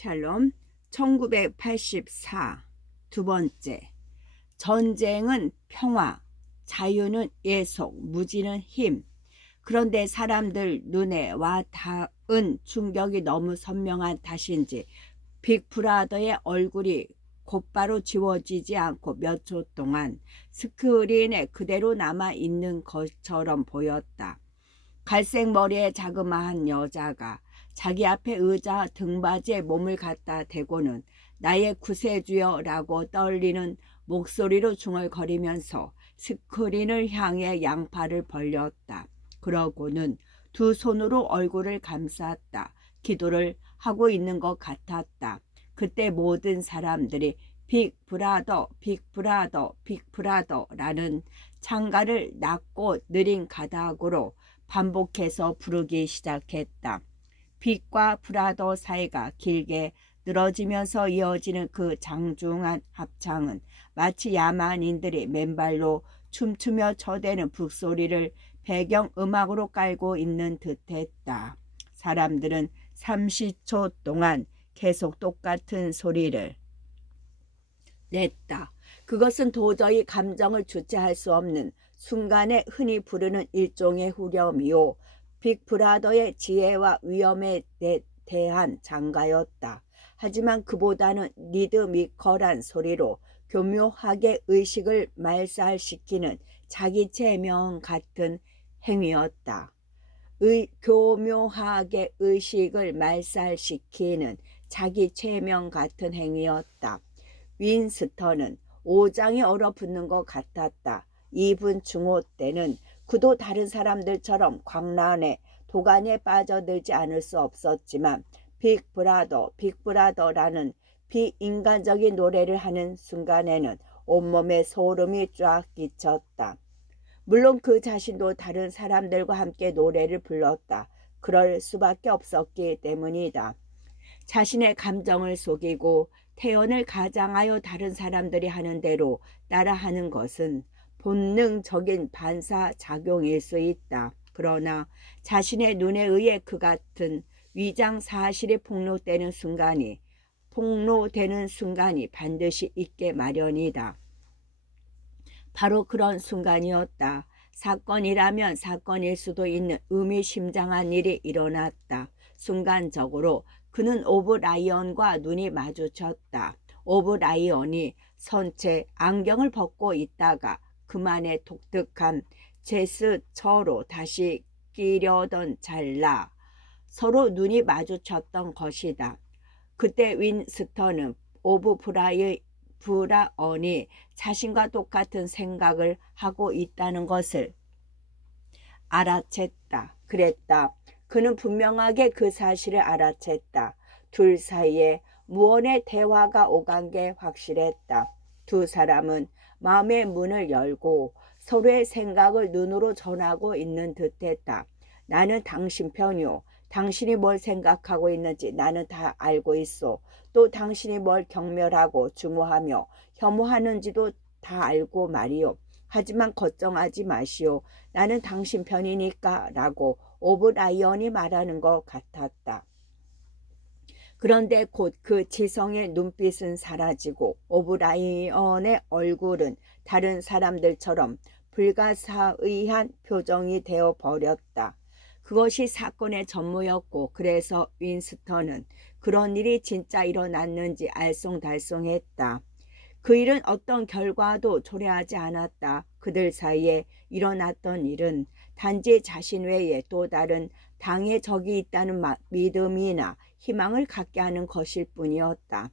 샬롬 1984 두 번째. 전쟁은 평화, 자유는 예속, 무지는 힘. 그런데 사람들 눈에 와 닿은 충격이 너무 선명한 탓인지 빅브라더의 얼굴이 곧바로 지워지지 않고 몇 초 동안 스크린에 그대로 남아있는 것처럼 보였다. 갈색 머리의 자그마한 여자가 자기 앞에 의자 등받이에 몸을 갖다 대고는 나의 구세주여라고 떨리는 목소리로 중얼거리면서 스크린을 향해 양팔을 벌렸다. 그러고는 두 손으로 얼굴을 감쌌다. 기도를 하고 있는 것 같았다. 그때 모든 사람들이 빅브라더, 빅브라더, 빅브라더라는 창가를 낮고 느린 가닥으로 반복해서 부르기 시작했다. 빅과 브라더 사이가 길게 늘어지면서 이어지는 그 장중한 합창은 마치 야만인들이 맨발로 춤추며 쳐대는 북소리를 배경음악으로 깔고 있는 듯했다. 사람들은 30초 동안 계속 똑같은 소리를 냈다. 그것은 도저히 감정을 주체할 수 없는 순간에 흔히 부르는 일종의 후렴이요. 빅브라더의 지혜와 위엄에 대한 장가였다. 하지만 그보다는 리드미컬한 소리로 교묘하게 의식을 말살시키는 자기 체면 같은 행위였다. 교묘하게 의식을 말살시키는 자기 체면 같은 행위였다. 윈스턴은 오장이 얼어붙는 것 같았다. 2분 중후 때는 그도 다른 사람들처럼 광란에 도가니에 빠져들지 않을 수 없었지만 빅브라더, 빅브라더라는 비인간적인 노래를 하는 순간에는 온몸에 소름이 쫙 끼쳤다. 물론 그 자신도 다른 사람들과 함께 노래를 불렀다. 그럴 수밖에 없었기 때문이다. 자신의 감정을 속이고 태연을 가장하여 다른 사람들이 하는 대로 따라하는 것은 본능적인 반사작용일 수 있다. 그러나 자신의 눈에 의해 그 같은 위장 사실이 폭로되는 순간이 반드시 있게 마련이다. 바로 그런 순간이었다. 사건이라면 사건일 수도 있는 의미심장한 일이 일어났다. 순간적으로 그는 오브라이언과 눈이 마주쳤다. 오브라이언이 선체 안경을 벗고 있다가 그만의 독특한 제스처로 다시 끼려던 찰나 서로 눈이 마주쳤던 것이다. 그때 윈스턴은 브라언이 자신과 똑같은 생각을 하고 있다는 것을 알아챘다. 그랬다. 그는 분명하게 그 사실을 알아챘다. 둘 사이에 무언의 대화가 오간 게 확실했다. 두 사람은 마음의 문을 열고 서로의 생각을 눈으로 전하고 있는 듯했다. 나는 당신 편이요. 당신이 뭘 생각하고 있는지 나는 다 알고 있어. 또 당신이 뭘 경멸하고 증오하며 혐오하는지도 다 알고 말이요. 하지만 걱정하지 마시오. 나는 당신 편이니까 라고 오브라이언이 말하는 것 같았다. 그런데 곧 그 지성의 눈빛은 사라지고 오브라이언의 얼굴은 다른 사람들처럼 불가사의한 표정이 되어버렸다. 그것이 사건의 전모였고 그래서 윈스턴은 그런 일이 진짜 일어났는지 알쏭달쏭했다. 그 일은 어떤 결과도 초래하지 않았다. 그들 사이에 일어났던 일은 단지 자신 외에 또 다른 당의 적이 있다는 믿음이나 희망을 갖게 하는 것일 뿐이었다.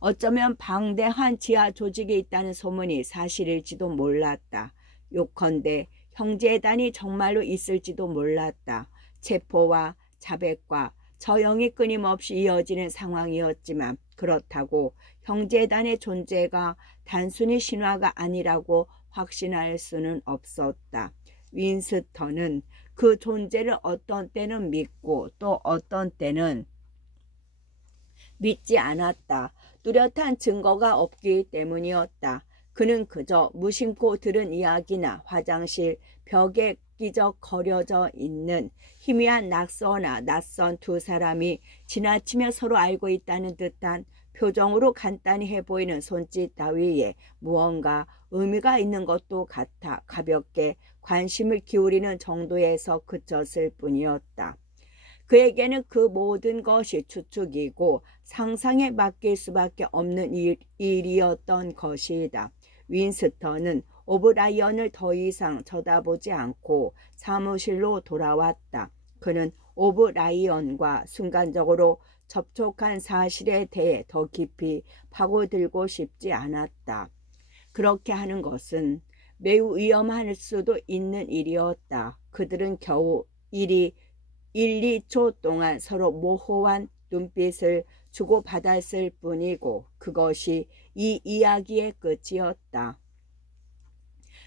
어쩌면 방대한 지하 조직이 있다는 소문이 사실일지도 몰랐다. 요컨대 형제단이 정말로 있을지도 몰랐다. 체포와 자백과 처형이 끊임없이 이어지는 상황이었지만 그렇다고 형제단의 존재가 단순히 신화가 아니라고 확신할 수는 없었다. 윈스턴은 그 존재를 어떤 때는 믿고 또 어떤 때는 믿지 않았다. 뚜렷한 증거가 없기 때문이었다. 그는 그저 무심코 들은 이야기나 화장실 벽에 엽기적 거려져 있는 희미한 낙서나 낯선 두 사람이 지나치며 서로 알고 있다는 듯한 표정으로 간단히 해보이는 손짓 따위에 무언가 의미가 있는 것도 같아 가볍게 관심을 기울이는 정도에서 그쳤을 뿐이었다. 그에게는 그 모든 것이 추측이고 상상에 맡길 수밖에 없는 일이었던 것이다. 윈스턴은 오브라이언을 더 이상 쳐다보지 않고 사무실로 돌아왔다. 그는 오브라이언과 순간적으로 접촉한 사실에 대해 더 깊이 파고들고 싶지 않았다. 그렇게 하는 것은 매우 위험할 수도 있는 일이었다. 그들은 겨우 1, 2초 동안 서로 모호한 눈빛을 주고받았을 뿐이고 그것이 이 이야기의 끝이었다.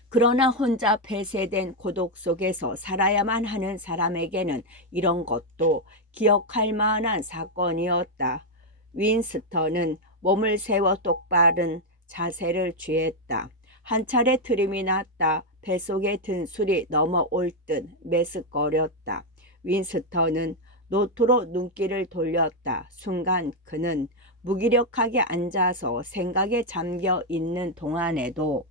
그러나 혼자 폐쇄된 고독 속에서 살아야만 하는 사람에게는 이런 것도 기억할 만한 사건이었다. 윈스턴은 몸을 세워 똑바른 자세를 취했다. 한 차례 트림이 났다. 뱃속에 든 술이 넘어올 듯 메스꺼렸다. 윈스턴은 노트로 눈길을 돌렸다. 순간 그는 무기력하게 앉아서 생각에 잠겨 있는 동안에도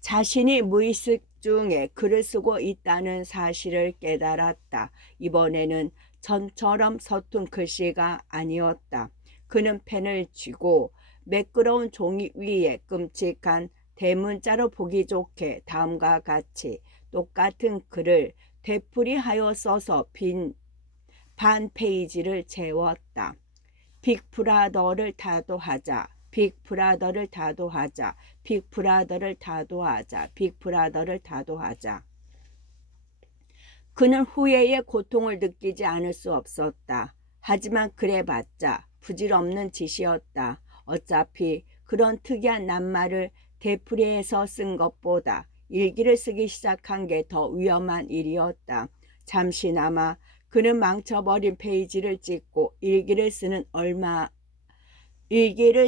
자신이 무의식 중에 글을 쓰고 있다는 사실을 깨달았다. 이번에는 전처럼 서툰 글씨가 아니었다. 그는 펜을 쥐고 매끄러운 종이 위에 끔찍한 대문자로 보기 좋게 다음과 같이 똑같은 글을 되풀이하여 써서 빈 반 페이지를 채웠다. 빅브라더를 다도하자. 빅브라더를 다도하자. 빅브라더를 다도하자. 빅브라더를 다도하자. 그는 후회의 고통을 느끼지 않을 수 없었다. 하지만 그래봤자 부질없는 짓이었다. 어차피 그런 특이한 낱말을 되풀이해서 쓴 것보다 일기를 쓰기 시작한 게 더 위험한 일이었다. 잠시나마 그는 망쳐버린 페이지를 찍고 일기를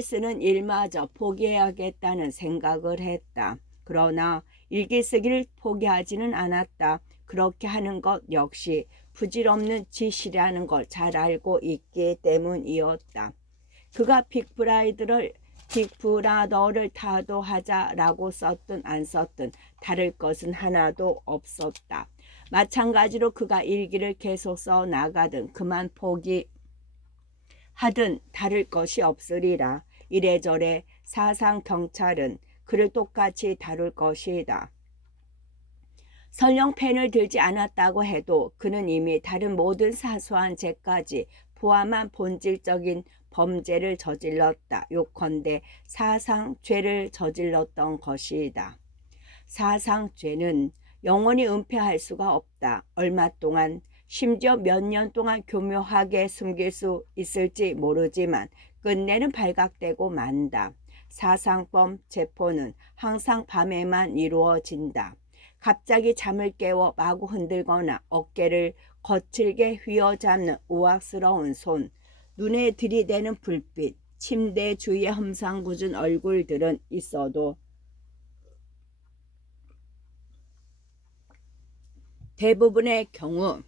쓰는 일마저 포기해야겠다는 생각을 했다. 그러나 일기 쓰기를 포기하지는 않았다. 그렇게 하는 것 역시 부질없는 짓이라는 걸 잘 알고 있기 때문이었다. 그가 빅브라더를 타도하자라고 썼든 안 썼든 다를 것은 하나도 없었다. 마찬가지로 그가 일기를 계속 써 나가든 그만 포기하든 다를 것이 없으리라. 이래저래 사상 경찰은 그를 똑같이 다룰 것이다. 설령 펜을 들지 않았다고 해도 그는 이미 다른 모든 사소한 죄까지 포함한 본질적인 범죄를 저질렀다. 요컨대 사상죄를 저질렀던 것이다. 사상죄는 영원히 은폐할 수가 없다. 얼마 동안 심지어 몇 년 동안 교묘하게 숨길 수 있을지 모르지만 끝내는 발각되고 만다. 사상범 체포는 항상 밤에만 이루어진다. 갑자기 잠을 깨워 마구 흔들거나 어깨를 거칠게 휘어잡는 우악스러운 손, 눈에 들이대는 불빛, 침대 주위에 험상궂은 얼굴들은 있어도 대부분의 경우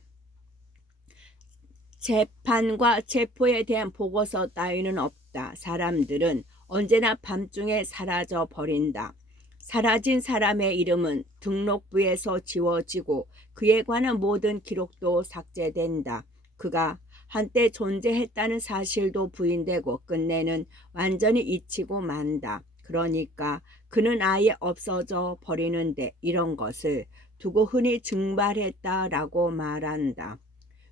재판과 체포에 대한 보고서 따위는 없다. 사람들은 언제나 밤중에 사라져 버린다. 사라진 사람의 이름은 등록부에서 지워지고 그에 관한 모든 기록도 삭제된다. 그가 한때 존재했다는 사실도 부인되고 끝내는 완전히 잊히고 만다. 그러니까 그는 아예 없어져 버리는데 이런 것을 두고 흔히 증발했다라고 말한다.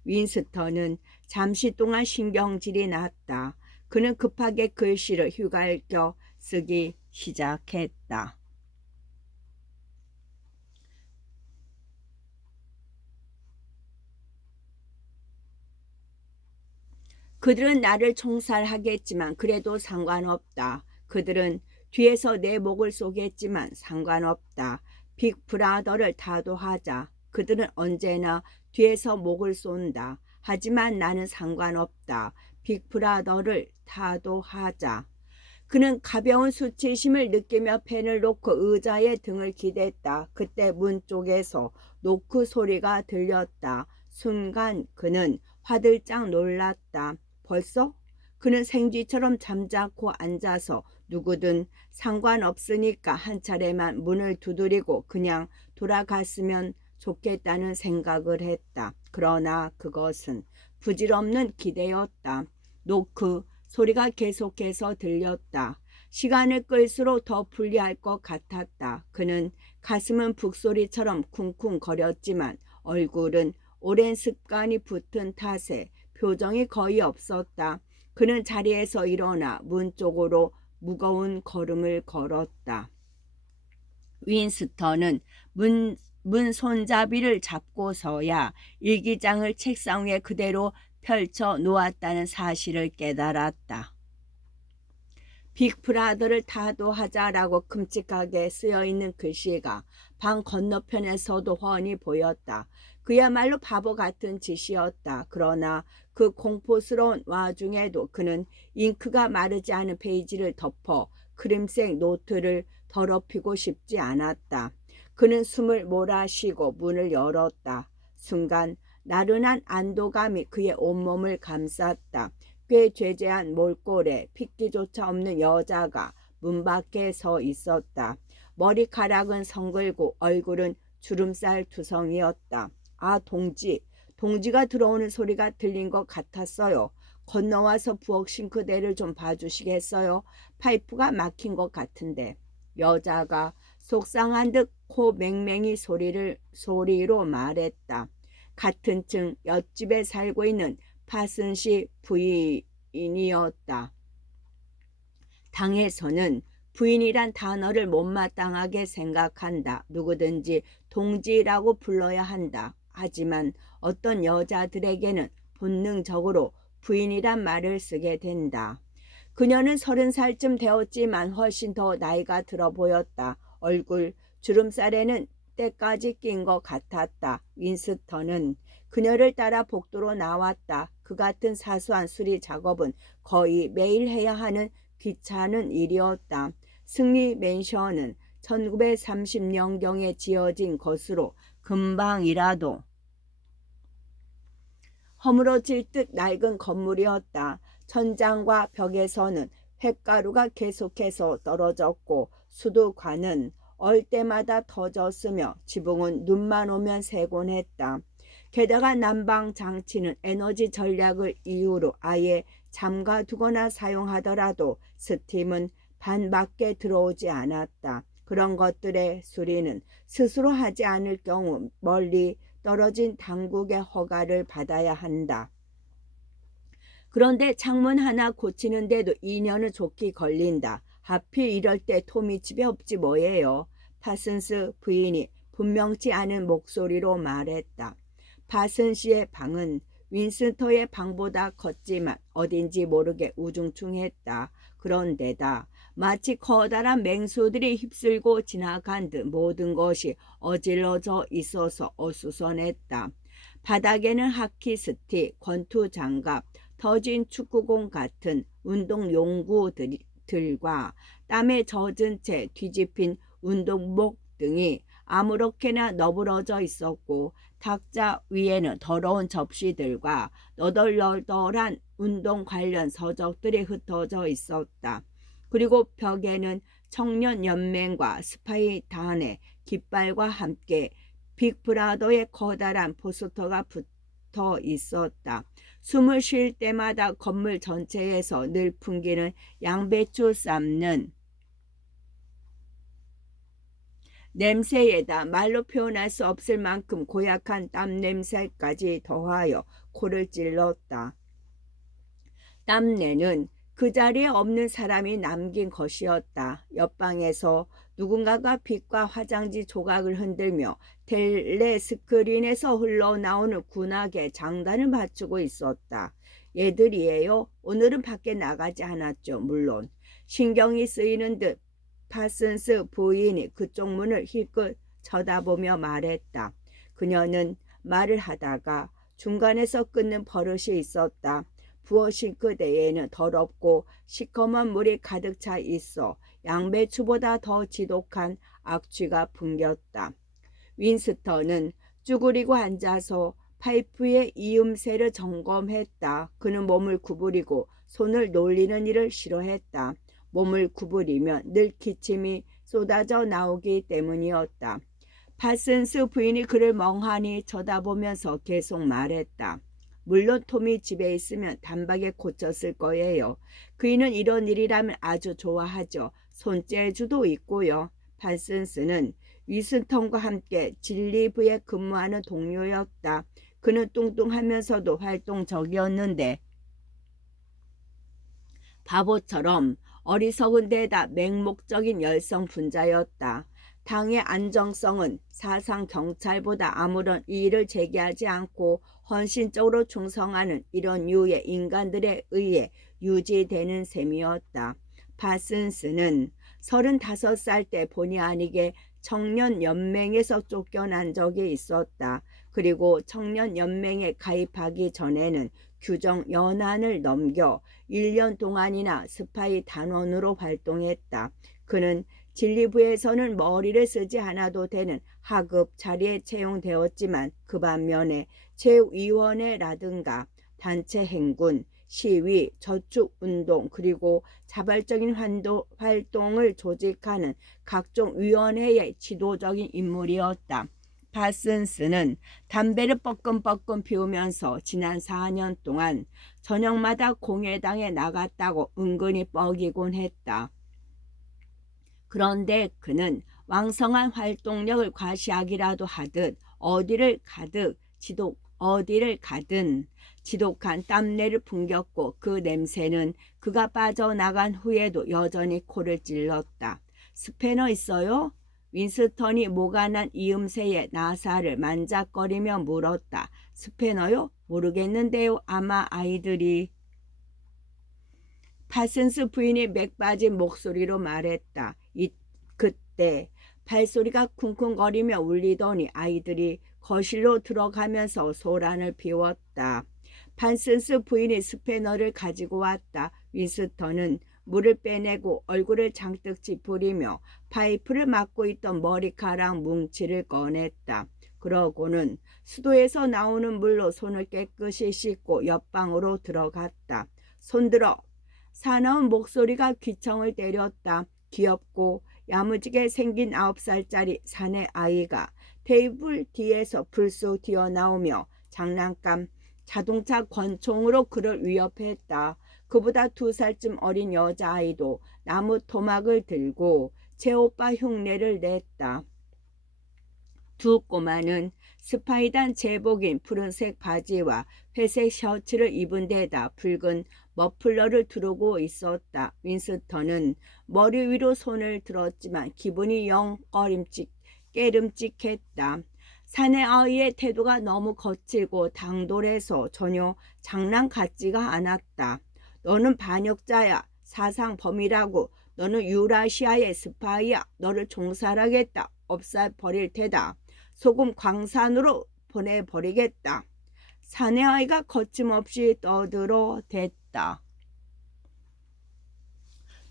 윈스턴은 잠시 동안 신경질이 났다. 그는 급하게 글씨를 휘갈겨 쓰기 시작했다. 그들은 나를 총살하겠지만 그래도 상관없다. 그들은 뒤에서 내 목을 쏘겠지만 상관없다. 빅브라더를 타도하자. 그들은 언제나 뒤에서 목을 쏜다. 하지만 나는 상관없다. 빅브라더를 타도하자. 그는 가벼운 수치심을 느끼며 펜을 놓고 의자에 등을 기댔다. 그때 문 쪽에서 노크 소리가 들렸다. 순간 그는 화들짝 놀랐다. 벌써? 그는 생쥐처럼 잠자코 앉아서 누구든 상관없으니까 한 차례만 문을 두드리고 그냥 돌아갔으면 좋겠다는 생각을 했다. 그러나 그것은 부질없는 기대였다. 노크 소리가 계속해서 들렸다. 시간을 끌수록 더 불리할 것 같았다. 그는 가슴은 북소리처럼 쿵쿵거렸지만 얼굴은 오랜 습관이 붙은 탓에 표정이 거의 없었다. 그는 자리에서 일어나 문 쪽으로 무거운 걸음을 걸었다. 윈스턴은 문 손잡이를 잡고서야 일기장을 책상 위에 그대로 펼쳐 놓았다는 사실을 깨달았다. 빅브라더를 타도하자라고 큼직하게 쓰여있는 글씨가 방 건너편에서도 훤히 보였다. 그야말로 바보 같은 짓이었다. 그러나 그 공포스러운 와중에도 그는 잉크가 마르지 않은 페이지를 덮어 크림색 노트를 더럽히고 싶지 않았다. 그는 숨을 몰아쉬고 문을 열었다. 순간 나른한 안도감이 그의 온몸을 감쌌다. 꽤 죄죄한 몰골에 핏기조차 없는 여자가 문 밖에 서 있었다. 머리카락은 성글고 얼굴은 주름살 투성이었다. 아, 동지가 들어오는 소리가 들린 것 같았어요. 건너와서 부엌 싱크대를 좀 봐주시겠어요? 파이프가 막힌 것 같은데. 여자가 속상한 듯 코 맹맹이 소리로 말했다. 같은 층 옆집에 살고 있는 파슨씨 부인이었다. 당에서는 부인이란 단어를 못마땅하게 생각한다. 누구든지 동지라고 불러야 한다. 하지만 어떤 여자들에게는 본능적으로 부인이란 말을 쓰게 된다. 그녀는 30살쯤 되었지만 훨씬 더 나이가 들어 보였다. 얼굴 주름살에는 때까지 낀 것 같았다. 윈스턴은 그녀를 따라 복도로 나왔다. 그 같은 사소한 수리 작업은 거의 매일 해야 하는 귀찮은 일이었다. 승리 맨션은 1930년경에 지어진 것으로 금방이라도 허물어질 듯 낡은 건물이었다. 천장과 벽에서는 횟가루가 계속해서 떨어졌고 수도관은 얼 때마다 터졌으며 지붕은 눈만 오면 새곤 했다. 게다가 난방 장치는 에너지 전략을 이유로 아예 잠가두거나 사용하더라도 스팀은 반밖에 들어오지 않았다. 그런 것들의 수리는 스스로 하지 않을 경우 멀리 떨어진 당국의 허가를 받아야 한다. 그런데 창문 하나 고치는데도 2년은 좋게 걸린다. 하필 이럴 때 톰이 집에 없지 뭐예요. 파슨스 부인이 분명치 않은 목소리로 말했다. 파슨씨의 방은 윈스턴의 방보다 컸지만 어딘지 모르게 우중충했다. 그런데다 마치 커다란 맹수들이 휩쓸고 지나간 듯 모든 것이 어질러져 있어서 어수선했다. 바닥에는 하키스틱, 권투장갑, 터진 축구공 같은 운동용구들과 땀에 젖은 채 뒤집힌 운동복 등이 아무렇게나 너부러져 있었고 탁자 위에는 더러운 접시들과 너덜너덜한 운동 관련 서적들이 흩어져 있었다. 그리고 벽에는 청년연맹과 스파이단의 깃발과 함께 빅브라더의 커다란 포스터가 붙어 있었다. 숨을 쉴 때마다 건물 전체에서 늘 풍기는 양배추 삶는 냄새에다 말로 표현할 수 없을 만큼 고약한 땀 냄새까지 더하여 코를 찔렀다. 땀내는 그 자리에 없는 사람이 남긴 것이었다. 옆방에서 누군가가 빛과 화장지 조각을 흔들며 텔레스크린에서 흘러나오는 군악의 장단을 맞추고 있었다. 얘들이에요. 오늘은 밖에 나가지 않았죠. 물론 신경이 쓰이는 듯 파슨스 부인이 그쪽 문을 힐끗 쳐다보며 말했다. 그녀는 말을 하다가 중간에서 끊는 버릇이 있었다. 부어 싱크대에는 더럽고 시커먼 물이 가득 차 있어 양배추보다 더 지독한 악취가 풍겼다. 윈스턴은 쭈그리고 앉아서 파이프의 이음새를 점검했다. 그는 몸을 구부리고 손을 놀리는 일을 싫어했다. 몸을 구부리면 늘 기침이 쏟아져 나오기 때문이었다. 파슨스 부인이 그를 멍하니 쳐다보면서 계속 말했다. 물론 톰이 집에 있으면 단박에 고쳤을 거예요. 그이는 이런 일이라면 아주 좋아하죠. 손재주도 있고요. 파슨스는 윈스턴과 함께 진리부에 근무하는 동료였다. 그는 뚱뚱하면서도 활동적이었는데 바보처럼 어리석은 데다 맹목적인 열성 분자였다. 당의 안정성은 사상 경찰보다 아무런 이의를 제기하지 않고 헌신적으로 충성하는 이런 유의 인간들에 의해 유지되는 셈이었다. 파슨스는 35살 때 본의 아니게 청년연맹에서 쫓겨난 적이 있었다. 그리고 청년연맹에 가입하기 전에는 규정 연한을 넘겨 1년 동안이나 스파이 단원으로 활동했다. 그는 진리부에서는 머리를 쓰지 않아도 되는 하급 자리에 채용되었지만 그 반면에 체육위원회라든가 단체 행군, 시위, 저축운동 그리고 자발적인 활동을 조직하는 각종 위원회의 지도적인 인물이었다. 파슨스는 담배를 뻐끔뻐끔 피우면서 지난 4년 동안 저녁마다 공회당에 나갔다고 은근히 뻐기곤 했다. 그런데 그는 왕성한 활동력을 과시하기라도 하듯 어디를 가든 지독한 땀내를 풍겼고 그 냄새는 그가 빠져나간 후에도 여전히 코를 찔렀다. 스패너 있어요? 윈스턴이 모가난 이음새의 나사를 만작거리며 물었다. 스패너요? 모르겠는데요. 아마 아이들이. 파슨스 부인이 맥 빠진 목소리로 말했다. 그때 발소리가 쿵쿵거리며 울리더니 아이들이 거실로 들어가면서 소란을 피웠다. 파슨스 부인이 스패너를 가지고 왔다. 윈스턴은 물을 빼내고 얼굴을 장뜩 찌푸리며 파이프를 막고 있던 머리카락 뭉치를 꺼냈다. 그러고는 수도에서 나오는 물로 손을 깨끗이 씻고 옆방으로 들어갔다. 손들어! 사나운 목소리가 귀청을 때렸다. 귀엽고 야무지게 생긴 9살짜리 사내 아이가 테이블 뒤에서 불쑥 튀어나오며 장난감 자동차 권총으로 그를 위협했다. 그보다 2살쯤 어린 여자아이도 나무 토막을 들고 제 오빠 흉내를 냈다. 두 꼬마는 스파이단 제복인 푸른색 바지와 회색 셔츠를 입은 데다 붉은 머플러를 두르고 있었다. 윈스턴은 머리 위로 손을 들었지만 기분이 영 깨름직했다. 사내 아이의 태도가 너무 거칠고 당돌해서 전혀 장난 같지가 않았다. 너는 반역자야. 사상범이라고. 너는 유라시아의 스파이야. 너를 총살하겠다. 없애버릴 테다. 소금 광산으로 보내버리겠다. 사내 아이가 거침없이 떠들어댔다.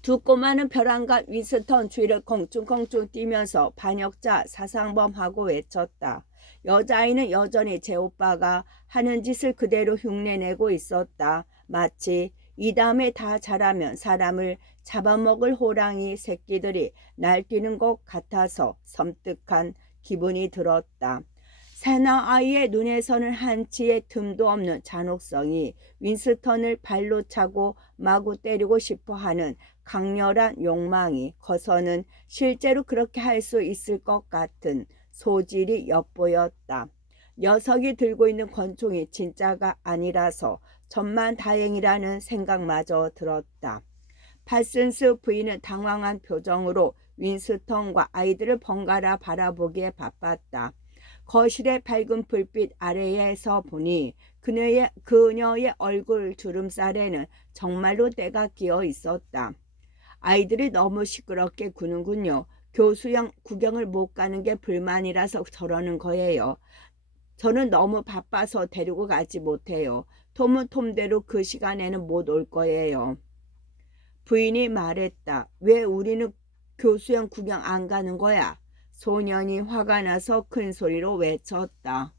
두 꼬마는 벼랑간 윈스턴 주위를 껑충껑충 뛰면서 반역자 사상범하고 외쳤다. 여자아이는 여전히 제 오빠가 하는 짓을 그대로 흉내내고 있었다. 마치 이 다음에 다 자라면 사람을 잡아먹을 호랑이 새끼들이 날뛰는 것 같아서 섬뜩한 기분이 들었다. 사나아이의 눈에서는 한치의 틈도 없는 잔혹성이 윈스턴을 발로 차고 마구 때리고 싶어하는 강렬한 욕망이 커서는 실제로 그렇게 할 수 있을 것 같은 소질이 엿보였다. 녀석이 들고 있는 권총이 진짜가 아니라서 천만다행이라는 생각마저 들었다. 파슨스 부인은 당황한 표정으로 윈스턴과 아이들을 번갈아 바라보기에 바빴다. 거실의 밝은 불빛 아래에서 보니 그녀의 얼굴 주름살에는 정말로 때가 끼어 있었다. 아이들이 너무 시끄럽게 구는군요. 교수형 구경을 못 가는 게 불만이라서 저러는 거예요. 저는 너무 바빠서 데리고 가지 못해요. 톰은 톰대로 그 시간에는 못 올 거예요. 부인이 말했다. 왜 우리는 교수형 구경 안 가는 거야? 소년이 화가 나서 큰 소리로 외쳤다.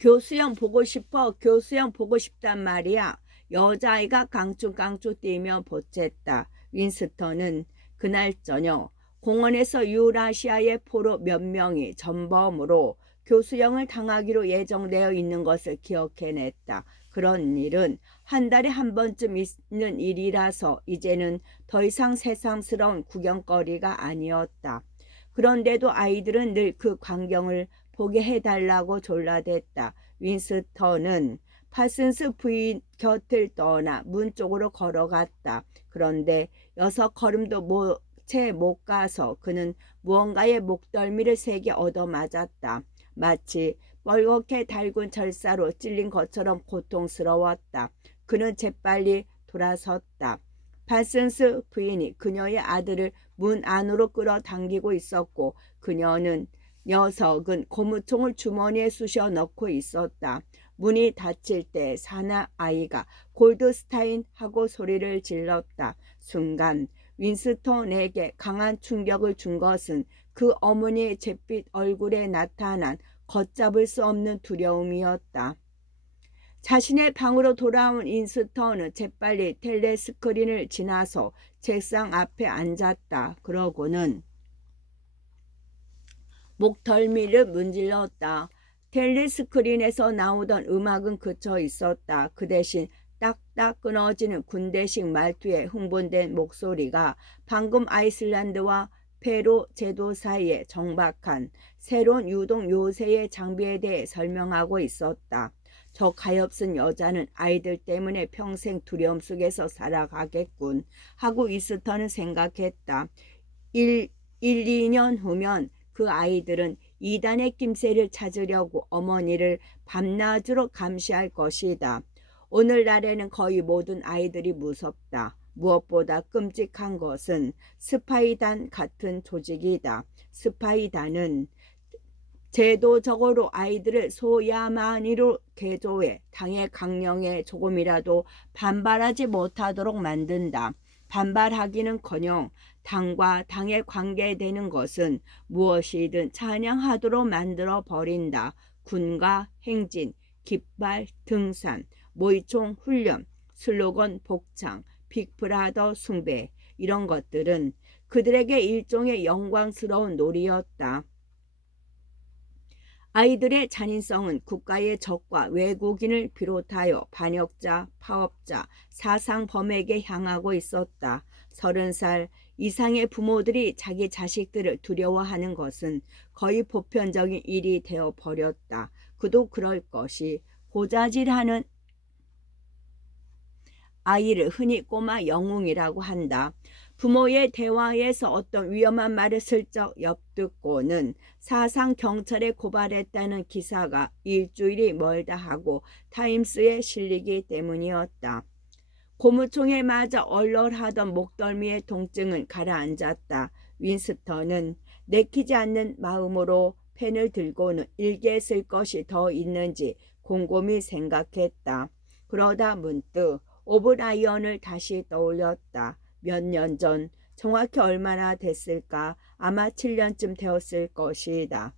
교수형 보고 싶어. 교수형 보고 싶단 말이야. 여자아이가 깡충깡충 뛰며 보챘다. 윈스턴은 그날 저녁 공원에서 유라시아의 포로 몇 명이 전범으로 교수형을 당하기로 예정되어 있는 것을 기억해냈다. 그런 일은 한 달에 한 번쯤 있는 일이라서 이제는 더 이상 새삼스러운 구경거리가 아니었다. 그런데도 아이들은 늘 그 광경을 보게 해달라고 졸라댔다. 윈스턴은 파슨스 부인 곁을 떠나 문 쪽으로 걸어갔다. 그런데 6걸음도 채 못 가서 그는 무언가의 목덜미를 세게 얻어맞았다. 마치 뻘겋게 달군 절사로 찔린 것처럼 고통스러웠다. 그는 재빨리 돌아섰다. 파슨스 부인이 그녀의 아들을 문 안으로 끌어당기고 있었고 녀석은 고무총을 주머니에 쑤셔 넣고 있었다. 문이 닫힐 때 사나아이가 골드스타인 하고 소리를 질렀다. 순간 윈스턴에게 강한 충격을 준 것은 그 어머니의 잿빛 얼굴에 나타난 걷잡을 수 없는 두려움이었다. 자신의 방으로 돌아온 윈스턴은 재빨리 텔레스크린을 지나서 책상 앞에 앉았다. 그러고는 목덜미를 문질렀다. 텔레스크린에서 나오던 음악은 그쳐 있었다. 그 대신 딱딱 끊어지는 군대식 말투의 흥분된 목소리가 방금 아이슬란드와 페루 제도 사이에 정박한 새로운 유동 요새의 장비에 대해 설명하고 있었다. 저 가엾은 여자는 아이들 때문에 평생 두려움 속에서 살아가겠군 하고 윈스턴은 생각했다. 2년 후면 그 아이들은 이단의 낌새를 찾으려고 어머니를 밤낮으로 감시할 것이다. 오늘날에는 거의 모든 아이들이 무섭다. 무엇보다 끔찍한 것은 스파이단 같은 조직이다. 스파이단은 제도적으로 아이들을 소야만이로 개조해 당의 강령에 조금이라도 반발하지 못하도록 만든다. 반발하기는커녕 당과 당에 관계되는 것은 무엇이든 찬양하도록 만들어 버린다. 군가 행진, 깃발 등산, 모이총 훈련, 슬로건 복창, 빅브라더 숭배 이런 것들은 그들에게 일종의 영광스러운 놀이였다. 아이들의 잔인성은 국가의 적과 외국인을 비롯하여 반역자, 파업자, 사상범에게 향하고 있었다. 30살 이상의 부모들이 자기 자식들을 두려워하는 것은 거의 보편적인 일이 되어 버렸다. 그도 그럴 것이 고자질하는 아이를 흔히 꼬마 영웅이라고 한다. 부모의 대화에서 어떤 위험한 말을 슬쩍 엿듣고는 사상 경찰에 고발했다는 기사가 일주일이 멀다 하고 타임스에 실리기 때문이었다. 고무총에 맞아 얼얼하던 목덜미의 통증은 가라앉았다. 윈스턴은 내키지 않는 마음으로 펜을 들고는 일기에 쓸 것이 더 있는지 곰곰이 생각했다. 그러다 문득 오브라이언을 다시 떠올렸다. 몇 년 전, 정확히 얼마나 됐을까? 아마 7년쯤 되었을 것이다.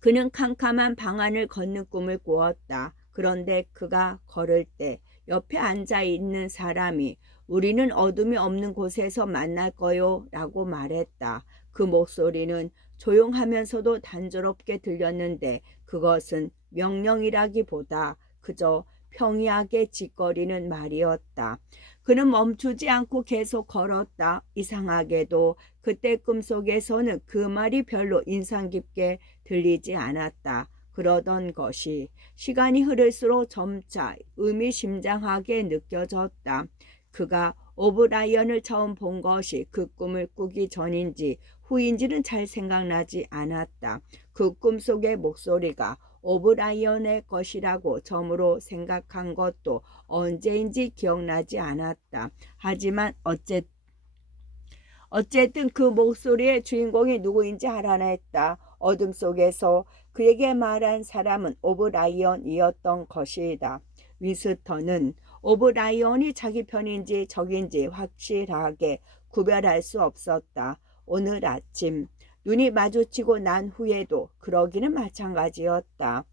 그는 캄캄한 방 안을 걷는 꿈을 꾸었다. 그런데 그가 걸을 때 옆에 앉아있는 사람이 우리는 어둠이 없는 곳에서 만날 거요 라고 말했다. 그 목소리는 조용하면서도 단조롭게 들렸는데 그것은 명령이라기보다 그저 평이하게 짓거리는 말이었다. 그는 멈추지 않고 계속 걸었다. 이상하게도 그때 꿈속에서는 그 말이 별로 인상 깊게 들리지 않았다. 그러던 것이 시간이 흐를수록 점차 의미심장하게 느껴졌다. 그가 오브라이언을 처음 본 것이 그 꿈을 꾸기 전인지 후인지는 잘 생각나지 않았다. 그 꿈속의 목소리가 오브라이언의 것이라고 처음으로 생각한 것도 언제인지 기억나지 않았다. 하지만 어쨌든 그 목소리의 주인공이 누구인지 알아냈다. 어둠 속에서 그에게 말한 사람은 오브라이언이었던 것이다. 윈스턴은 오브라이언이 자기 편인지 적인지 확실하게 구별할 수 없었다. 오늘 아침 눈이 마주치고 난 후에도 그러기는 마찬가지였다.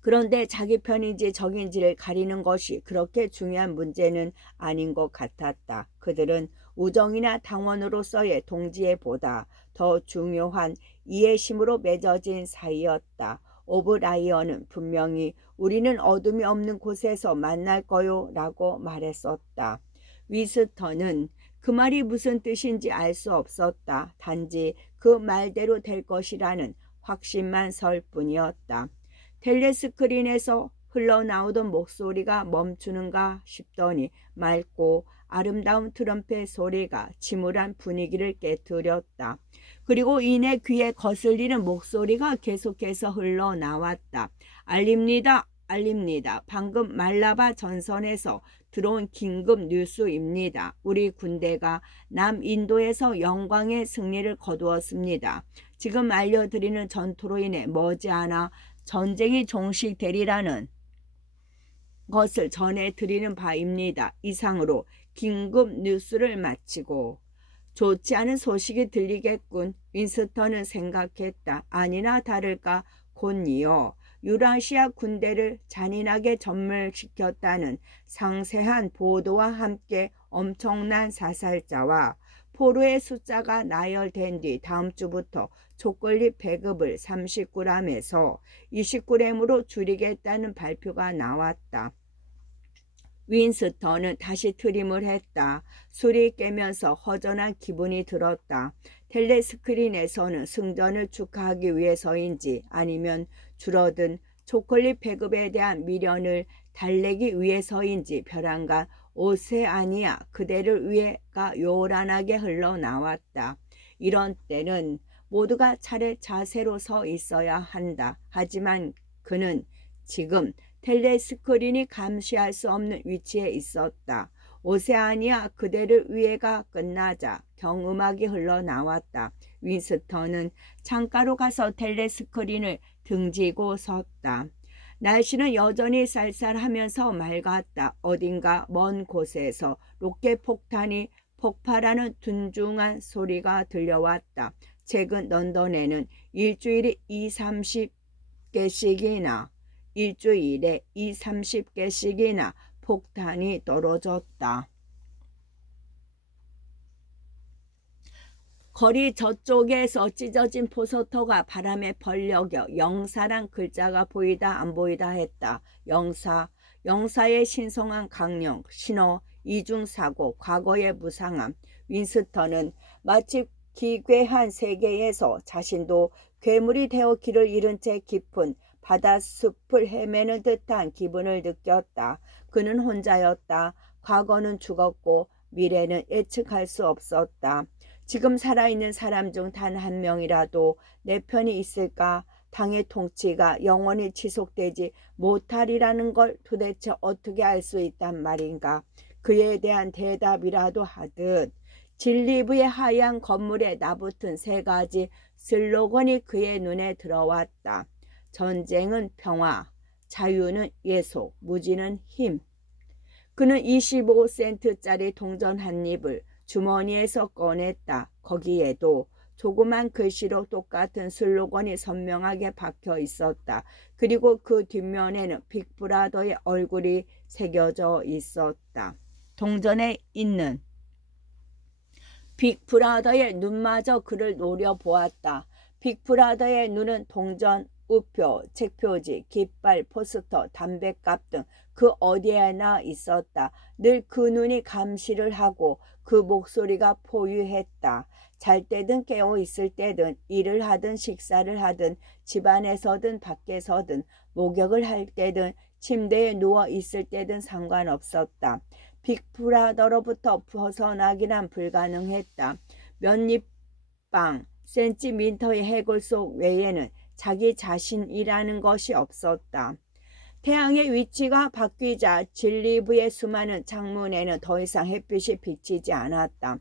그런데 자기 편인지 적인지를 가리는 것이 그렇게 중요한 문제는 아닌 것 같았다. 그들은 우정이나 당원으로서의 동지애보다 더 중요한 이해심으로 맺어진 사이였다. 오브라이언은 분명히 우리는 어둠이 없는 곳에서 만날 거요 라고 말했었다. 위스턴은 그 말이 무슨 뜻인지 알 수 없었다. 단지 그 말대로 될 것이라는 확신만 설 뿐이었다. 텔레스크린에서 흘러나오던 목소리가 멈추는가 싶더니 맑고 아름다운 트럼펫 소리가 침울한 분위기를 깨뜨렸다. 그리고 이내 귀에 거슬리는 목소리가 계속해서 흘러나왔다. 알립니다. 알립니다. 방금 말라바 전선에서 들어온 긴급 뉴스입니다. 우리 군대가 남인도에서 영광의 승리를 거두었습니다. 지금 알려드리는 전투로 인해 머지않아 전쟁이 종식되리라는 것을 전해드리는 바입니다. 이상으로 긴급 뉴스를 마치고 좋지 않은 소식이 들리겠군. 윈스턴은 생각했다. 아니나 다를까 곧이어 유라시아 군대를 잔인하게 전멸시켰다는 상세한 보도와 함께 엄청난 사살자와 포로의 숫자가 나열된 뒤 다음 주부터 초콜릿 배급을 30g에서 20g으로 줄이겠다는 발표가 나왔다. 윈스턴은 다시 트림을 했다. 술이 깨면서 허전한 기분이 들었다. 텔레스크린에서는 승전을 축하하기 위해서인지 아니면 줄어든 초콜릿 배급에 대한 미련을 달래기 위해서인지 벼랑간 오세아니아 그대를 위해가 요란하게 흘러나왔다. 이런 때는 모두가 차례 자세로 서 있어야 한다. 하지만 그는 지금 텔레스크린이 감시할 수 없는 위치에 있었다. 오세아니아 그대를 위해가 끝나자 경음악이 흘러나왔다. 윈스턴은 창가로 가서 텔레스크린을 등지고 섰다. 날씨는 여전히 쌀쌀하면서 맑았다. 어딘가 먼 곳에서 로켓 폭탄이 폭발하는 둔중한 소리가 들려왔다. 최근 런던에는 일주일에 30개씩이나 폭탄이 떨어졌다. 거리 저쪽에서 찢어진 포스터가 바람에 벌려겨 영사란 글자가 보이다 안 보이다 했다. 영사의 신성한 강령, 신호, 이중사고, 과거의 무상함. 윈스턴은 마치 기괴한 세계에서 자신도 괴물이 되어 길을 잃은 채 깊은 바닷숲을 헤매는 듯한 기분을 느꼈다. 그는 혼자였다. 과거는 죽었고 미래는 예측할 수 없었다. 지금 살아있는 사람 중 단 한 명이라도 내 편이 있을까? 당의 통치가 영원히 지속되지 못하리라는 걸 도대체 어떻게 알 수 있단 말인가? 그에 대한 대답이라도 하듯 진리부의 하얀 건물에 나붙은 세 가지 슬로건이 그의 눈에 들어왔다. 전쟁은 평화, 자유는 예속, 무지는 힘. 그는 25센트짜리 동전 한 입을 주머니에서 꺼냈다. 거기에도 조그만 글씨로 똑같은 슬로건이 선명하게 박혀 있었다. 그리고 그 뒷면에는 빅브라더의 얼굴이 새겨져 있었다. 동전에 있는 빅브라더의 눈마저 그를 노려보았다. 빅브라더의 눈은 동전, 우표, 책표지, 깃발, 포스터, 담뱃값 등 그 어디에나 있었다. 늘 그 눈이 감시를 하고 그 목소리가 포유했다. 잘 때든 깨어 있을 때든 일을 하든 식사를 하든 집안에서든 밖에서든 목욕을 할 때든 침대에 누워 있을 때든 상관없었다. 빅브라더로부터 벗어나기란 불가능했다. 몇 입방 센티미터의 해골 속 외에는 자기 자신이라는 것이 없었다. 태양의 위치가 바뀌자 진리부의 수많은 창문에는 더 이상 햇빛이 비치지 않았다.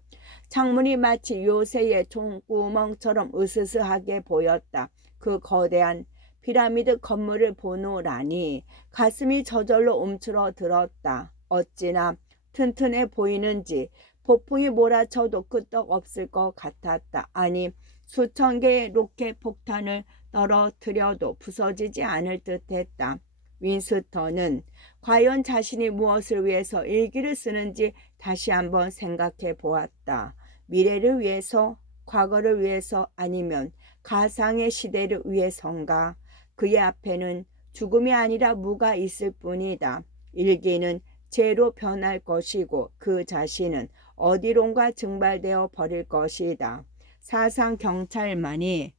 창문이 마치 요새의 총구멍처럼 으스스하게 보였다. 그 거대한 피라미드 건물을 보노라니 가슴이 저절로 움츠러들었다. 어찌나 튼튼해 보이는지 폭풍이 몰아쳐도 끄떡없을 것 같았다. 아니, 수천 개의 로켓 폭탄을 떨어뜨려도 부서지지 않을 듯했다. 윈스턴은 과연 자신이 무엇을 위해서 일기를 쓰는지 다시 한번 생각해 보았다. 미래를 위해서, 과거를 위해서, 아니면 가상의 시대를 위해서인가? 그의 앞에는 죽음이 아니라 무가 있을 뿐이다. 일기는 죄로 변할 것이고 그 자신은 어디론가 증발되어 버릴 것이다. 사상 경찰만이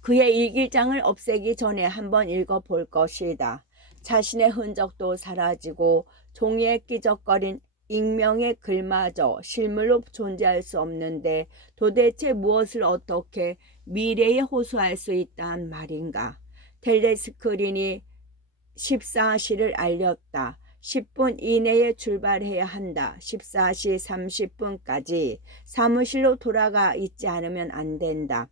그의 일기장을 없애기 전에 한번 읽어볼 것이다. 자신의 흔적도 사라지고 종이에 끼적거린 익명의 글마저 실물로 존재할 수 없는데 도대체 무엇을 어떻게 미래에 호소할 수 있단 말인가. 텔레스크린이 14시를 알렸다. 10분 이내에 출발해야 한다. 14시 30분까지 사무실로 돌아가 있지 않으면 안 된다.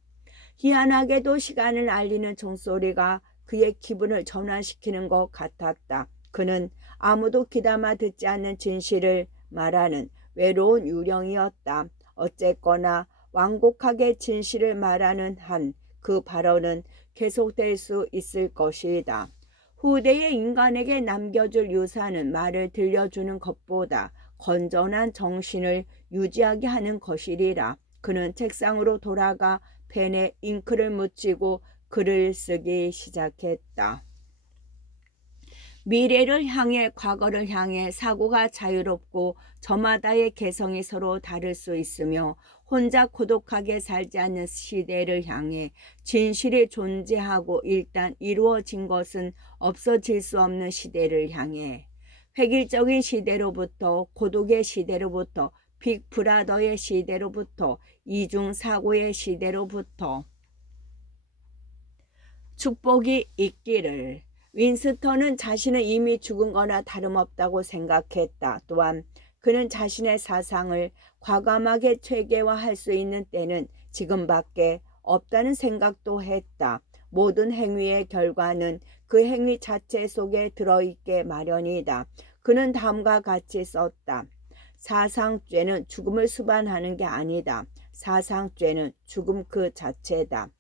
희한하게도 시간을 알리는 종소리가 그의 기분을 전환시키는 것 같았다. 그는 아무도 귀담아 듣지 않는 진실을 말하는 외로운 유령이었다. 어쨌거나 완곡하게 진실을 말하는 한 그 발언은 계속될 수 있을 것이다. 후대의 인간에게 남겨줄 유산은 말을 들려주는 것보다 건전한 정신을 유지하게 하는 것이리라. 그는 책상으로 돌아가 펜에 잉크를 묻히고 글을 쓰기 시작했다. 미래를 향해 과거를 향해 사고가 자유롭고 저마다의 개성이 서로 다를 수 있으며 혼자 고독하게 살지 않는 시대를 향해 진실이 존재하고 일단 이루어진 것은 없어질 수 없는 시대를 향해 획일적인 시대로부터 고독의 시대로부터 빅브라더의 시대로부터 이중사고의 시대로부터 축복이 있기를. 윈스턴은 자신은 이미 죽은 거나 다름없다고 생각했다. 또한 그는 자신의 사상을 과감하게 체계화할 수 있는 때는 지금밖에 없다는 생각도 했다. 모든 행위의 결과는 그 행위 자체 속에 들어있게 마련이다. 그는 다음과 같이 썼다. 사상죄는 죽음을 수반하는 게 아니다. 사상죄는 죽음 그 자체다.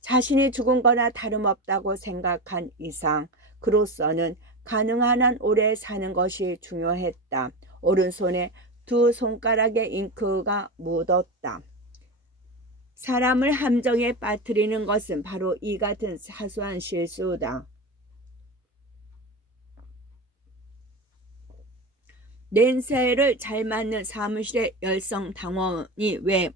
자신이 죽은 거나 다름없다고 생각한 이상 그로서는 가능한 한 오래 사는 것이 중요했다. 오른손에 두 손가락에 잉크가 묻었다. 사람을 함정에 빠뜨리는 것은 바로 이 같은 사소한 실수다. 낸세를 잘 맞는 사무실의 열성당원이 왜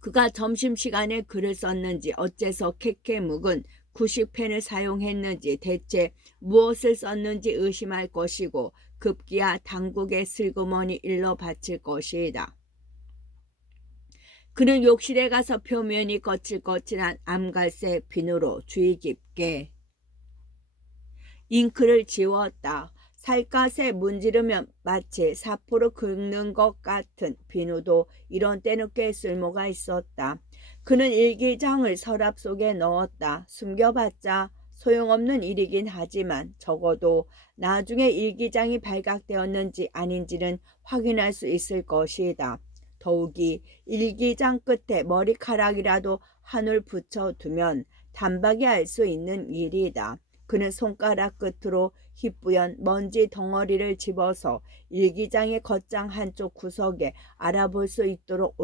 그가 점심시간에 글을 썼는지 어째서 캐캐 묵은 구식펜을 사용했는지 대체 무엇을 썼는지 의심할 것이고 급기야 당국의 슬그머니 일러 바칠 것이다. 그는 욕실에 가서 표면이 거칠거칠한 암갈색 비누로 주의 깊게 잉크를 지웠다. 살갗에 문지르면 마치 사포로 긁는 것 같은 비누도 이런 때는 꽤 쓸모가 있었다. 그는 일기장을 서랍 속에 넣었다. 숨겨봤자 소용없는 일이긴 하지만 적어도 나중에 일기장이 발각되었는지 아닌지는 확인할 수 있을 것이다. 더욱이 일기장 끝에 머리카락이라도 한올 붙여두면 단박에 알 수 있는 일이다. 그는 손가락 끝으로 희뿌연 먼지 덩어리를 집어서 일기장의 겉장 한쪽 구석에 알아볼 수 있도록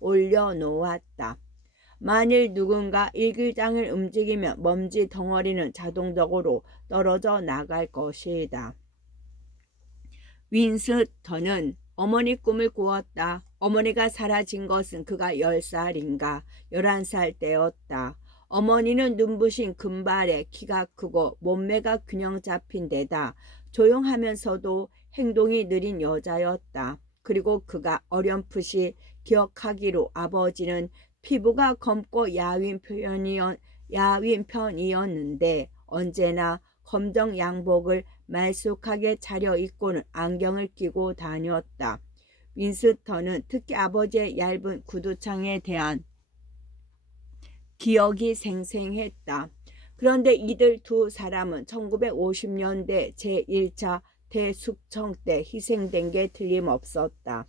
올려놓았다. 만일 누군가 일기장을 움직이면 먼지 덩어리는 자동적으로 떨어져 나갈 것이다. 윈스턴은 어머니 꿈을 꾸었다. 어머니가 사라진 것은 그가 10살인가 11살 때였다. 어머니는 눈부신 금발에 키가 크고 몸매가 균형 잡힌 데다 조용하면서도 행동이 느린 여자였다. 그리고 그가 어렴풋이 기억하기로 아버지는 피부가 검고 야윈 편이었는데 언제나 검정 양복을 말쑥하게 차려입고는 안경을 끼고 다녔다. 윈스턴은 특히 아버지의 얇은 구두창에 대한 기억이 생생했다. 그런데 이들 두 사람은 1950년대 제1차 대숙청 때 희생된 게 틀림없었다.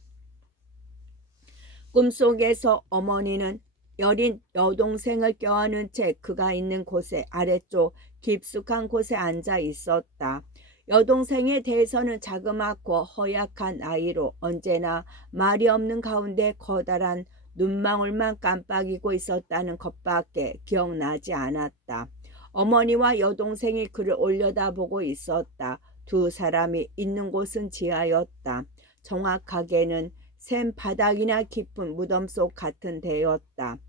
꿈속에서 어머니는 여린 여동생을 껴안은 채 그가 있는 곳의 아래쪽 깊숙한 곳에 앉아 있었다. 여동생에 대해서는 자그맣고 허약한 아이로 언제나 말이 없는 가운데 커다란 눈망울만 깜빡이고 있었다는 것밖에 기억나지 않았다. 어머니와 여동생이 그를 올려다보고 있었다. 두 사람이 있는 곳은 지하였다. 정확하게는 샘 바닥이나 깊은 무덤 속 같은 데였다.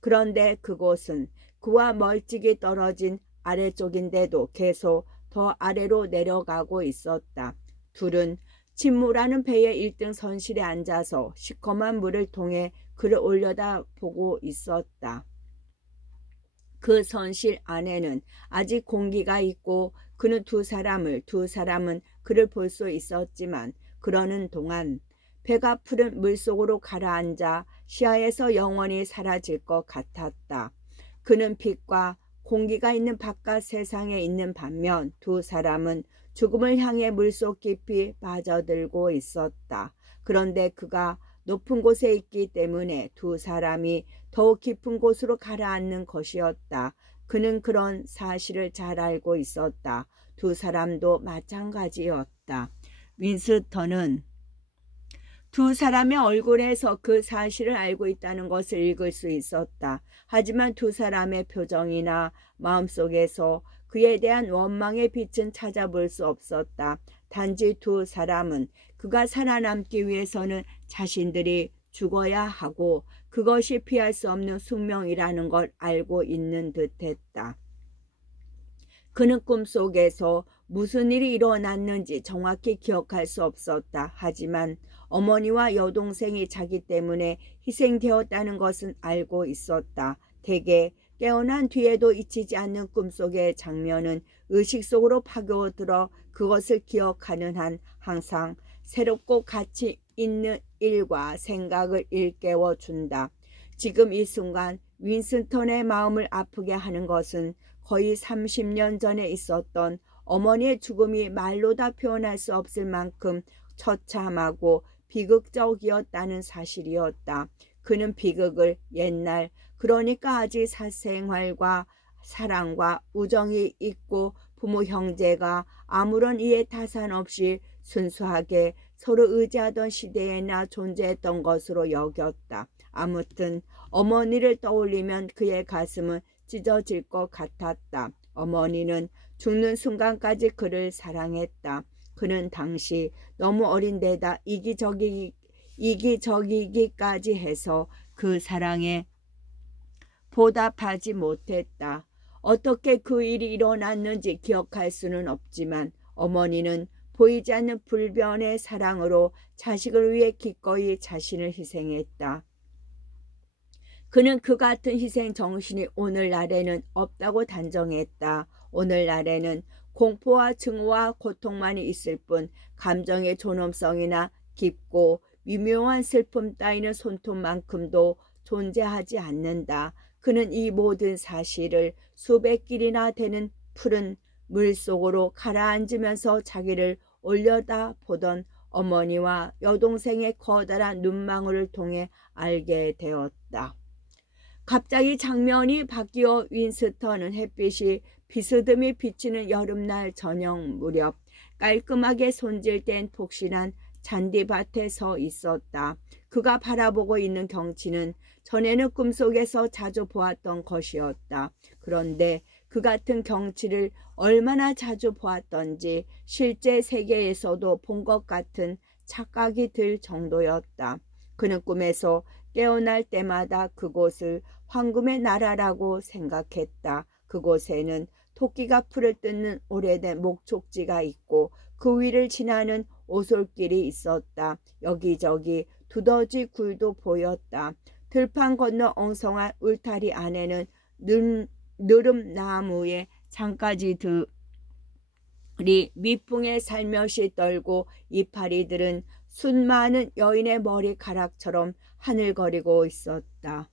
그런데 그곳은 그와 멀찍이 떨어진 아래쪽인데도 계속 더 아래로 내려가고 있었다. 둘은 침무라는 배의 1등 선실에 앉아서 시커먼 물을 통해 그를 올려다보고 있었다. 그 선실 안에는 아직 공기가 있고 그는 두 사람은 그를 볼 수 있었지만 그러는 동안 배가 푸른 물속으로 가라앉아 시야에서 영원히 사라질 것 같았다. 그는 빛과 공기가 있는 바깥 세상에 있는 반면 두 사람은 죽음을 향해 물속 깊이 빠져들고 있었다. 그런데 그가 높은 곳에 있기 때문에 두 사람이 더욱 깊은 곳으로 가라앉는 것이었다. 그는 그런 사실을 잘 알고 있었다. 두 사람도 마찬가지였다. 윈스턴은 두 사람의 얼굴에서 그 사실을 알고 있다는 것을 읽을 수 있었다. 하지만 두 사람의 표정이나 마음속에서 그에 대한 원망의 빛은 찾아볼 수 없었다. 단지 두 사람은 그가 살아남기 위해서는 자신들이 죽어야 하고 그것이 피할 수 없는 숙명이라는 걸 알고 있는 듯했다. 그는 꿈속에서 무슨 일이 일어났는지 정확히 기억할 수 없었다. 하지만 어머니와 여동생이 자기 때문에 희생되었다는 것은 알고 있었다. 대개 깨어난 뒤에도 잊히지 않는 꿈속의 장면은 의식 속으로 파고들어 그것을 기억하는 한 항상 새롭고 가치 있는 일과 생각을 일깨워준다. 지금 이 순간 윈스턴의 마음을 아프게 하는 것은 거의 30년 전에 있었던 어머니의 죽음이 말로 다 표현할 수 없을 만큼 처참하고 비극적이었다는 사실이었다. 그는 비극을 옛날, 그러니까 아직 사생활과 사랑과 우정이 있고 부모 형제가 아무런 이해 타산 없이 순수하게 서로 의지하던 시대에나 존재했던 것으로 여겼다. 아무튼 어머니를 떠올리면 그의 가슴은 찢어질 것 같았다. 어머니는 죽는 순간까지 그를 사랑했다. 그는 당시 너무 어린 데다 이기적이기까지 해서 그 사랑에 보답하지 못했다. 어떻게 그 일이 일어났는지 기억할 수는 없지만 어머니는 보이지 않는 불변의 사랑으로 자식을 위해 기꺼이 자신을 희생했다. 그는 그 같은 희생 정신이 오늘날에는 없다고 단정했다. 오늘날에는 공포와 증오와 고통만이 있을 뿐 감정의 존엄성이나 깊고 미묘한 슬픔 따위는 손톱만큼도 존재하지 않는다. 그는 이 모든 사실을 수백 길이나 되는 푸른 물속으로 가라앉으면서 자기를 올려다보던 어머니와 여동생의 커다란 눈망울을 통해 알게 되었다. 갑자기 장면이 바뀌어 윈스턴은 햇빛이 비스듬히 비치는 여름날 저녁 무렵 깔끔하게 손질된 폭신한 잔디밭에 서 있었다. 그가 바라보고 있는 경치는 전에는 꿈속에서 자주 보았던 것이었다. 그런데 그 같은 경치를 얼마나 자주 보았던지 실제 세계에서도 본 것 같은 착각이 들 정도였다. 그는 꿈에서 깨어날 때마다 그곳을 황금의 나라라고 생각했다. 그곳에는 토끼가 풀을 뜯는 오래된 목촉지가 있고 그 위를 지나는 오솔길이 있었다. 여기저기 두더지 굴도 보였다. 들판 건너 엉성한 울타리 안에는 느릅나무의 장가지들이 미풍에 살며시 떨고 이파리들은 수많은 여인의 머리카락처럼 하늘거리고 있었다.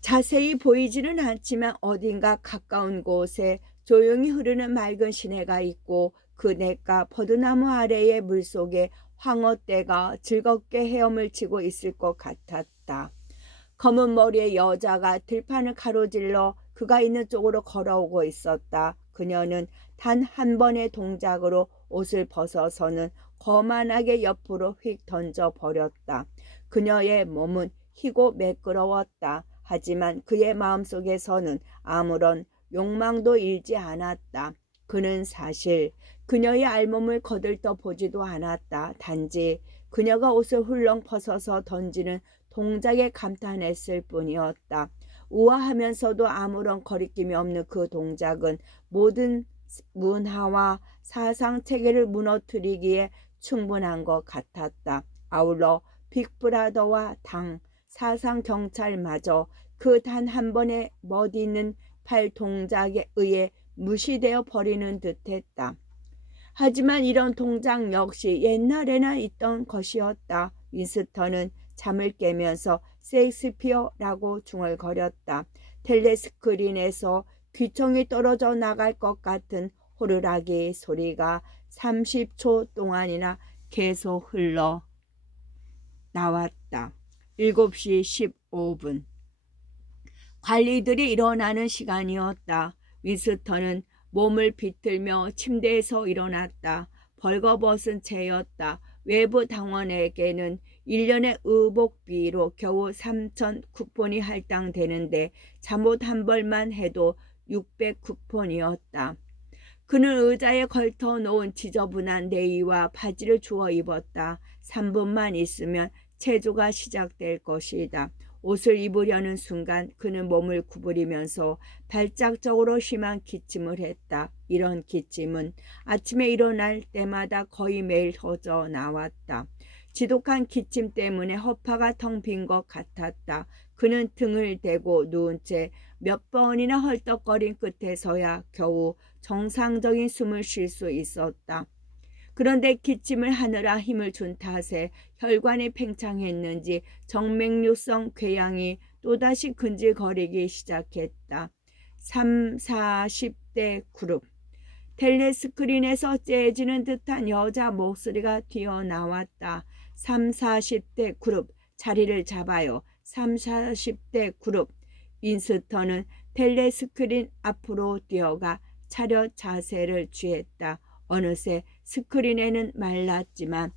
자세히 보이지는 않지만 어딘가 가까운 곳에 조용히 흐르는 맑은 시내가 있고 그 냇가 버드나무 아래의 물속에 황어떼가 즐겁게 헤엄을 치고 있을 것 같았다. 검은 머리의 여자가 들판을 가로질러 그가 있는 쪽으로 걸어오고 있었다. 그녀는 단 한 번의 동작으로 옷을 벗어서는 거만하게 옆으로 휙 던져버렸다. 그녀의 몸은 희고 매끄러웠다. 하지만 그의 마음속에서는 아무런 욕망도 일지 않았다. 그는 사실 그녀의 알몸을 거들떠 보지도 않았다. 단지 그녀가 옷을 훌렁 벗어서 던지는 동작에 감탄했을 뿐이었다. 우아하면서도 아무런 거리낌이 없는 그 동작은 모든 문화와 사상 체계를 무너뜨리기에 충분한 것 같았다. 아울러 빅브라더와 당, 사상 경찰마저 그 단 한 번의 멋있는 팔 동작에 의해 무시되어 버리는 듯했다. 하지만 이런 동작 역시 옛날에나 있던 것이었다. 윈스턴은 잠을 깨면서 셰익스피어라고 중얼거렸다. 텔레스크린에서 귀청이 떨어져 나갈 것 같은 호루라기 소리가 30초 동안이나 계속 흘러 나왔다. 7시 15분. 관리들이 일어나는 시간이었다. 윈스턴은 몸을 비틀며 침대에서 일어났다. 벌거벗은 채였다. 외부 당원에게는 1년의 의복비로 겨우 3,000 쿠폰이 할당되는데 잠옷 한 벌만 해도 600 쿠폰이었다. 그는 의자에 걸터 놓은 지저분한 내의와 바지를 주워 입었다. 3분만 있으면 체조가 시작될 것이다. 옷을 입으려는 순간 그는 몸을 구부리면서 발작적으로 심한 기침을 했다. 이런 기침은 아침에 일어날 때마다 거의 매일 터져 나왔다. 지독한 기침 때문에 허파가 텅 빈 것 같았다. 그는 등을 대고 누운 채 몇 번이나 헐떡거린 끝에서야 겨우 정상적인 숨을 쉴 수 있었다. 그런데 기침을 하느라 힘을 준 탓에 혈관이 팽창했는지 정맥류성 궤양이 또다시 근질거리기 시작했다. 3, 40대 그룹. 텔레스크린에서 째지는 듯한 여자 목소리가 튀어나왔다. 3, 40대 그룹, 자리를 잡아요. 3, 40대 그룹. 윈스턴은 텔레스크린 앞으로 뛰어가 차렷 자세를 취했다. 어느새 스크린에는 말랐지만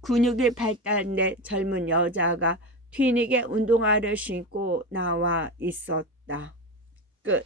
근육이 발달된 젊은 여자가 튀닉의 운동화를 신고 나와 있었다. 끝.